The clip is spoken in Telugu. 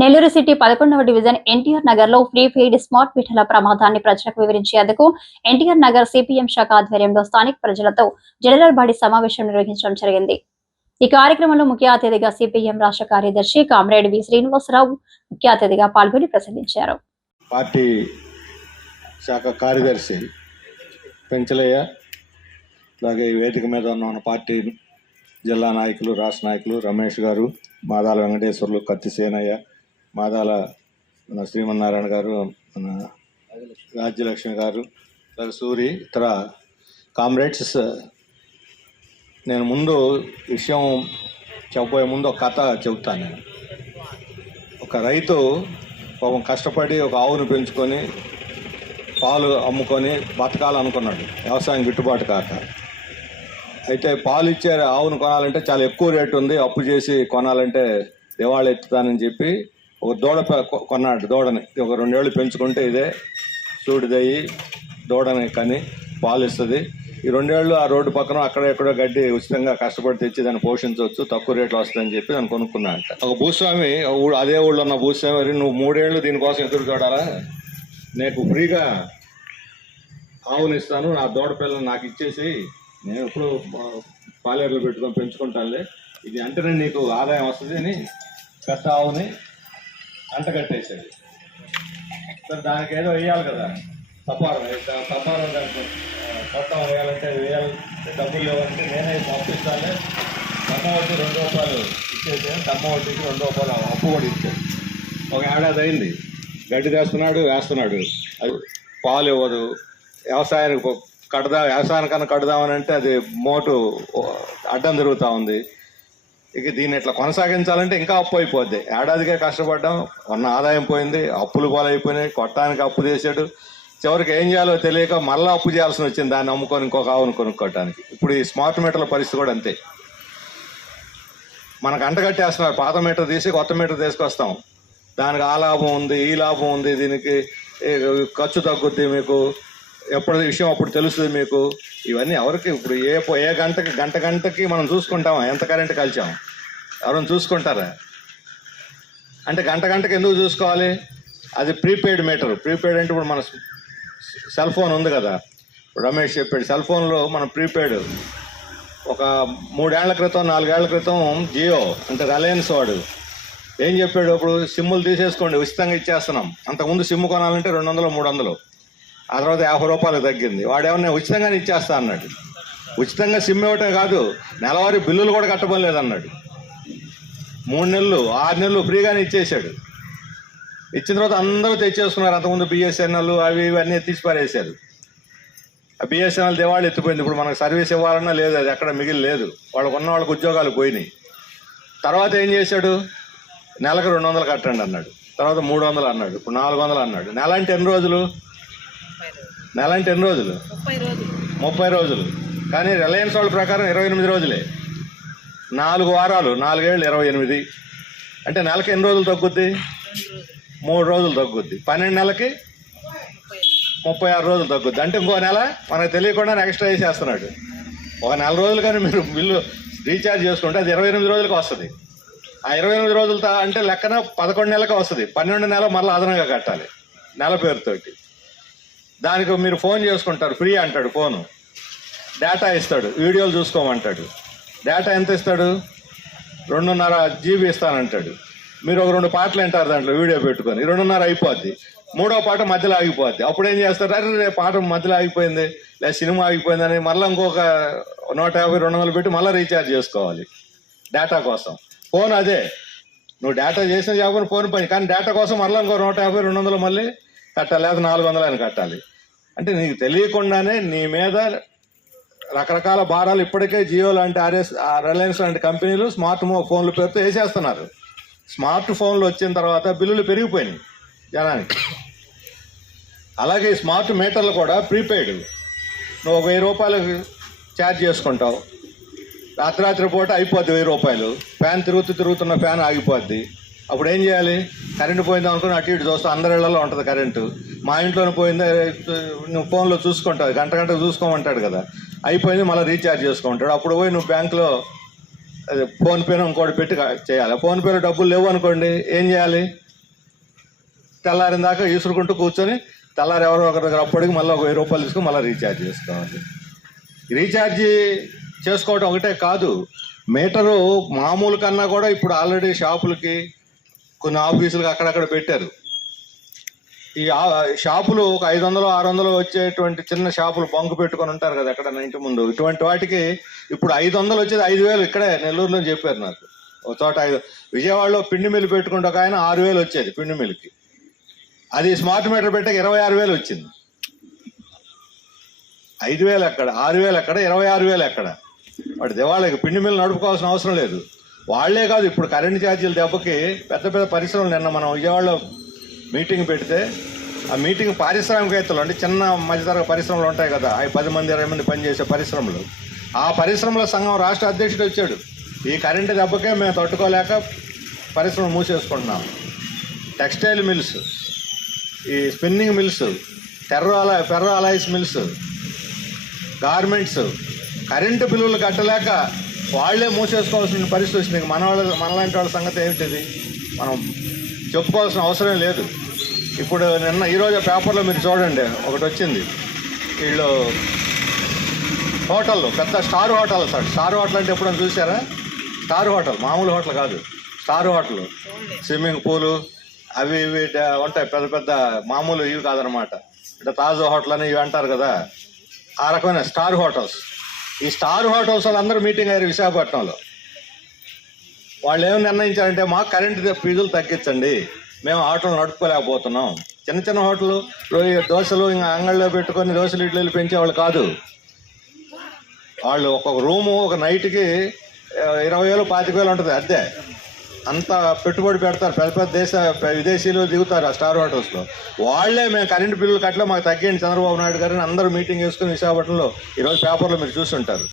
నెల్లూరు సిటీ పదకొండవ డివిజన్ ఎన్టీఆర్ నగర్లో ఫ్రీ ఫీడ్ స్మార్ట్ మీటర్ల ప్రమాదాన్ని ప్రజలకు వివరించేందుకు ఎన్టీఆర్ నగర్ సిపిఎం శాఖ ఆధ్వర్యంలో స్థానిక ప్రజలతో జనరల్ బాడీ సమావేశం నిర్వహించడం జరిగింది. ఈ కార్యక్రమంలో ముఖ్య అతిథిగా సిపిఎం రాష్ట్ర కార్యదర్శి కామ్రేడ్ వి. శ్రీనివాసరావు ముఖ్య అతిథిగా పాల్గొని ప్రసంగించారు. పార్టీ శాఖ కార్యదర్శి పెంచలయ్య అలాగే ఈ వేదిక మీద ఉన్న పార్టీ జిల్లా నాయకులు రాష్ట్ర నాయకులు రమేష్ గారు మాదాల వెంకటేశ్వర్లు కత్తి సేనయ్య మాదాల మన శ్రీమన్నారాయణ గారు మన రాజ్యలక్ష్మి గారు సూరి ఇతర కామ్రేడ్స్ నేను ముందు విషయం చెప్పబోయే ముందు ఒక కథ చెబుతాను నేను. ఒక రైతు పాపం కష్టపడి ఒక ఆవును పెంచుకొని పాలు అమ్ముకొని బతకాలనుకున్నాడు వ్యవసాయం గిట్టుబాటు కాక. అయితే పాలు ఇచ్చే ఆవును కొనాలంటే చాలా ఎక్కువ రేటు ఉంది అప్పు చేసి కొనాలంటే దివాళి ఎత్తుతానని చెప్పి ఒక దూడ కొ- కొన్నాడు దూడని. ఒక రెండేళ్ళు పెంచుకుంటే ఇదే చూడిదయ్యి దూడని కానీ పాలు ఇస్తుంది ఈ రెండేళ్ళు ఆ రోడ్డు పక్కన అక్కడ ఎక్కడో గడ్డి ఉచితంగా కష్టపడి తెచ్చి దాన్ని పోషించవచ్చు తక్కువ రేట్లో వస్తుందని చెప్పి దాన్ని కొనుక్కున్నాడంట. ఒక భూస్వామి అదే ఊళ్ళో ఉన్న భూస్వామి నువ్వు మూడేళ్ళు దీనికోసం ఎదురు చూడాలా? నీకు ఫ్రీగా ఆవులు ఇస్తాను నా దూడ పిల్లలు నాకు ఇచ్చేసి నేను ఎప్పుడు ఆ, పాలేరులో పెట్టుకొని పెంచుకుంటానులే. ఇది అంటేనే నీకు ఆదాయం వస్తుంది అని పెద్ద ఆవుని అంటగట్టేసాడు సరే దానికి ఏదో వేయాలి కదా. తపారం ఏ- తపారం దానికి ఆ, కొత్త వేయాలంటే వేయాలి. డబ్బులు లేవంటే నేనే పంపిస్తానే. తమ్మ వడ్డీ రెండు రూపాయలు ఇచ్చేసాను. తమ్మ వడ్డీకి రెండు రూపాయలు అప్పు కూడా ఇచ్చాడు ఒక ఏడాది అయింది. గడ్డి తెస్తున్నాడు వేస్తున్నాడు. అది పాలు ఇవ్వదు. వ్యవసాయానికి కడదా వ్యవసాయానికన్నా కడదామని అంటే అది మోటు అడ్డం తిరుగుతూ ఉంది. ఇక దీన్ని ఇట్లా కొనసాగించాలంటే ఇంకా అప్పు అయిపోద్ది. ఏడాదికే కష్టపడ్డాం ఉన్న ఆదాయం పోయింది అప్పులు పాలైపోయినాయి కొట్టడానికి అప్పు చేశాడు. చివరికి ఏం చేయాలో తెలియక మళ్ళీ అప్పు చేయాల్సి వచ్చింది దాన్ని అమ్ముకొని ఇంకొక ఆవును కొనుక్కోవడానికి ఇప్పుడు ఈ స్మార్ట్ మీటర్ల పరిస్థితి కూడా అంతే. మనకు అంటగట్టేస్తున్నారు పాత మీటర్ తీసి కొత్త మీటర్ తీసుకొస్తాం. దానికి ఆ లాభం ఉంది ఈ లాభం ఉంది దీనికి ఖర్చు తగ్గుద్ది మీకు. ఎప్పుడు విషయం అప్పుడు తెలుస్తుంది మీకు. ఇవన్నీ ఎవరికి ఇప్పుడు ఏ పో- ఏ గంటకి గంట గంటకి మనం చూసుకుంటామా? ఎంత కరెంట్ కలిచాం? ఎవరైనా చూసుకుంటారా? అంటే గంట గంటకి ఎందుకు చూసుకోవాలి? అది ప్రీపెయిడ్ మీటర్ ప్రీపెయిడ్ అంటే ఇప్పుడు మన సెల్ ఫోన్ ఉంది కదా. రమేష్ చెప్పాడు సెల్ ఫోన్లో మనం ప్రీపెయిడ్ ఒక మూడేళ్ళ క్రితం నాలుగేళ్ళ క్రితం జియో అంటే రిలయన్స్ వాడు. ఏం చెప్పాడు? ఇప్పుడు సిమ్ములు తీసేసుకోండి ఉచితంగా ఇచ్చేస్తున్నాం. అంతకుముందు సిమ్ కొనాలంటే రెండు వందలు మూడు వందలు. ఆ తర్వాత యాభై రూపాయలు తగ్గింది. వాడేమన్నా ఉచితంగానే ఇచ్చేస్తా అన్నాడు. ఉచితంగా సిమ్ ఇవ్వటం కాదు నెలవారీ బిల్లులు కూడా కట్టబోలేదు లేదన్నాడు మూడు నెలలు ఆరు నెలలు ఫ్రీగానే ఇచ్చేసాడు ఇచ్చిన తర్వాత అందరూ తెచ్చేసుకున్నారు. అంతకుముందు బిఎస్ఎన్ఎల్ అవి ఇవన్నీ తీసి పారేశారు ఆ బిఎస్ఎన్ఎల్ దివాళి ఎత్తిపోయింది. ఇప్పుడు మనకు సర్వీస్ ఇవ్వాలన్నా లేదు అది ఎక్కడ మిగిలి లేదు. వాళ్ళకు ఉన్న వాళ్ళకి ఉద్యోగాలు పోయినాయి. తర్వాత ఏం చేశాడు? నెలకు రెండు వందలు కట్టండి అన్నాడు. తర్వాత మూడు వందలు అన్నాడు. ఇప్పుడు నాలుగు వందలు అన్నాడు. నెల అంటే ఎన్ని రోజులు? నెల అంటే ఎన్ని రోజులు? ముప్పై రోజులు. కానీ రిలయన్స్ వాళ్ళ ప్రకారం ఇరవై ఎనిమిది రోజులే. నాలుగు వారాలు నాలుగేళ్ళు ఇరవై ఎనిమిది. అంటే నెలకి ఎన్ని రోజులు తగ్గుద్ది? మూడు రోజులు తగ్గుద్ది. పన్నెండు నెలకి ముప్పై ఆరు రోజులు తగ్గుద్ది. అంటే ఇంకో నెల మనకు తెలియకుండా ఎక్స్ట్రా వేసేస్తున్నాడు ఒక నెల రోజులు కానీ మీరు బిల్లు రీఛార్జ్ చేసుకుంటే అది ఇరవై ఎనిమిది రోజులకు వస్తుంది. ఆ ఇరవై ఎనిమిది రోజులతో అంటే లెక్కన పదకొండు నెలలకు వస్తుంది. పన్నెండు నెల మళ్ళీ అదనంగా కట్టాలి. నెల పేరుతోటి. దానికి మీరు ఫోన్ చేసుకుంటారు ఫ్రీ అంటాడు ఫోను. డేటా ఇస్తాడు వీడియోలు చూసుకోమంటాడు. డేటా ఎంత ఇస్తాడు? రెండున్నర జీబీ ఇస్తానంటాడు. మీరు ఒక రెండు పాటలు వింటారు దాంట్లో వీడియో పెట్టుకొని. రెండున్నర అయిపోద్ది. మూడో పాట మధ్యలో ఆగిపోద్ది. అప్పుడు ఏం చేస్తారు? అరే రే, పాట మధ్యలో ఆగిపోయింది. లేదా సినిమా ఆగిపోయిందని మళ్ళీ ఇంకొక నూట యాభై రెండు వందలు పెట్టి మళ్ళీ రీఛార్జ్ చేసుకోవాలి. డేటా కోసం. ఫోన్ అదే. నువ్వు డేటా చేసిన చేయకుండా ఫోన్ పని. కానీ డేటా కోసం మళ్ళీ ఇంకో నూట యాభై రెండు వందలు మళ్ళీ కట్టాలి. లేదా నాలుగు వందలు అని కట్టాలి. అంటే నీకు తెలియకుండానే నీ మీద రకరకాల భారాలు ఇప్పటికే జియో లాంటి ఆర్ఎస్ రిలయన్స్ లాంటి కంపెనీలు స్మార్ట్ ఫోన్లు పేరుతో వేసేస్తున్నారు. స్మార్ట్ ఫోన్లు వచ్చిన తర్వాత బిల్లులు పెరిగిపోయినాయి జనానికి. అలాగే ఈ స్మార్ట్ మీటర్లు కూడా ప్రీపెయిడ్. నువ్వు ఒక వెయ్యి రూపాయలు ఛార్జ్ చేసుకుంటావు. రాత్రి పూట అయిపోద్ది వెయ్యి రూపాయలు. ఫ్యాన్ తిరుగుతూ తిరుగుతున్న ఫ్యాన్ ఆగిపోద్ది. అప్పుడు ఏం చేయాలి? కరెంటు పోయింది అనుకుని అటు ఇటు చూస్తే అందరి ఇళ్ళలో ఉంటుంది కరెంటు. మా ఇంట్లోనే పోయింది నువ్వు ఫోన్లో చూసుకుంటావు గంట గంట చూసుకోమంటాడు కదా. అయిపోయింది మళ్ళీ రీఛార్జ్ చేసుకుంటాడు. అప్పుడు పోయి నువ్వు బ్యాంకులో ఫోన్పేను ఇంకోటి పెట్టి చేయాలి? ఫోన్పేలో డబ్బులు లేవు అనుకోండి ఏం చేయాలి? తెల్లారిన దాకా ఈసురుకుంటూ కూర్చొని తెల్లారి ఎవరో ఒకరి దగ్గర అప్పటికి మళ్ళీ ఒక వెయ్యి రూపాయలు తీసుకుని మళ్ళీ రీఛార్జ్ చేసుకోవాలి. రీఛార్జ్ చేసుకోవడం ఒకటే కాదు మీటరు మామూలు కన్నా కూడా ఇప్పుడు ఆల్రెడీ షాపులకి కొన్ని ఆఫీసులకు అక్కడక్కడ పెట్టారు. ఈ షాపులు ఒక ఐదు వందలు ఆరు వందలు వచ్చేటువంటి చిన్న షాపులు బంకు పెట్టుకొని ఉంటారు కదా ఎక్కడ ఇంటి ముందు. ఇటువంటి వాటికి ఇప్పుడు ఐదు వందలు వచ్చేది ఐదు వేలు. ఇక్కడే నెల్లూరులో చెప్పారు నాకు. ఒక చోట ఐదు విజయవాడలో పిండి మిల్లు పెట్టుకుంటే ఒక ఆయన ఆరు వేలు వచ్చేది పిండి మిల్లుకి. అది స్మార్ట్ మీటర్ పెట్టక ఇరవై ఆరు వేలు వచ్చింది. ఐదు వేలు ఎక్కడ? ఆరు వేలు ఎక్కడ? ఇరవై ఆరు వేలు ఎక్కడ? వాడు దివాళకి పిండి మిల్లు నడుపుకోవాల్సిన అవసరం లేదు. వాళ్ళే కాదు ఇప్పుడు కరెంట్ ఛార్జీల దెబ్బకి పెద్ద పెద్ద పరిశ్రమలు నిన్న మనం విజయవాడలో మీటింగ్ పెడితే ఆ మీటింగ్ పారిశ్రామికవేత్తలు అంటే చిన్న మధ్యతరగతి పరిశ్రమలు ఉంటాయి కదా అవి పది మంది ఇరవై మంది పనిచేసే పరిశ్రమలు. ఆ పరిశ్రమల సంఘం రాష్ట్ర అధ్యక్షుడు వచ్చాడు. ఈ కరెంటు దెబ్బకే మేము తట్టుకోలేక పరిశ్రమలు మూసేసుకుంటున్నాం. టెక్స్టైల్ మిల్స్ ఈ స్పిన్నింగ్ మిల్స్ టెర్రో అలా ferro alloys mills garments current బిల్లులు కట్టలేక వాళ్ళే మూసేసుకోవాల్సిన పరిస్థితి వచ్చింది. మన వాళ్ళ మనలాంటి వాళ్ళ సంగతి ఏమిటిది? మనం చెప్పుకోవాల్సిన అవసరం లేదు. ఇప్పుడు నిన్న ఈరోజు పేపర్లో మీరు చూడండి ఒకటి వచ్చింది. వీళ్ళు హోటల్ పెద్ద star hotel sir. Star hotel అంటే ఎప్పుడైనా చూసారా స్టార్ హోటల్ మామూలు హోటల్ కాదు. స్టార్ హోటల్ స్విమ్మింగ్ పూలు అవి ఇవి ఉంటాయి పెద్ద పెద్ద మామూలు ఇవి కాదనమాట. అంటే తాజా హోటల్ అని ఇవి అంటారు కదా. ఆ రకమైన స్టార్ హోటల్స్. ఈ స్టార్ హోటల్స్ వాళ్ళందరూ మీటింగ్ అయ్యారు విశాఖపట్నంలో. వాళ్ళు ఏమి నిర్ణయించారంటే మాకు కరెంటు ఫీజులు తగ్గించండి. మేము ఆటోలు నడుపుకోలేకపోతున్నాం. చిన్న చిన్న హోటలు దోశలు ఇంకా అంగళ్ళలో పెట్టుకొని దోశలు ఇడ్లీలు పెంచేవాళ్ళు కాదు. వాళ్ళు ఒక్కొక్క రూము ఒక నైట్కి ఇరవై వేలు పాతిక వేలు ఉంటుంది అద్దె. అంత పెట్టుబడి పెడతారు పెద్ద పెద్ద దేశ విదేశీయులు దిగుతారు ఆ స్టార్ హోటల్స్లో. వాళ్ళే మేము కరెంటు బిల్లులు కట్టలే మాకు తగ్గండి చంద్రబాబు నాయుడు గారిని అందరూ మీటింగ్ వేసుకుని విశాఖపట్నంలో ఈరోజు పేపర్లో మీరు చూసుంటారు.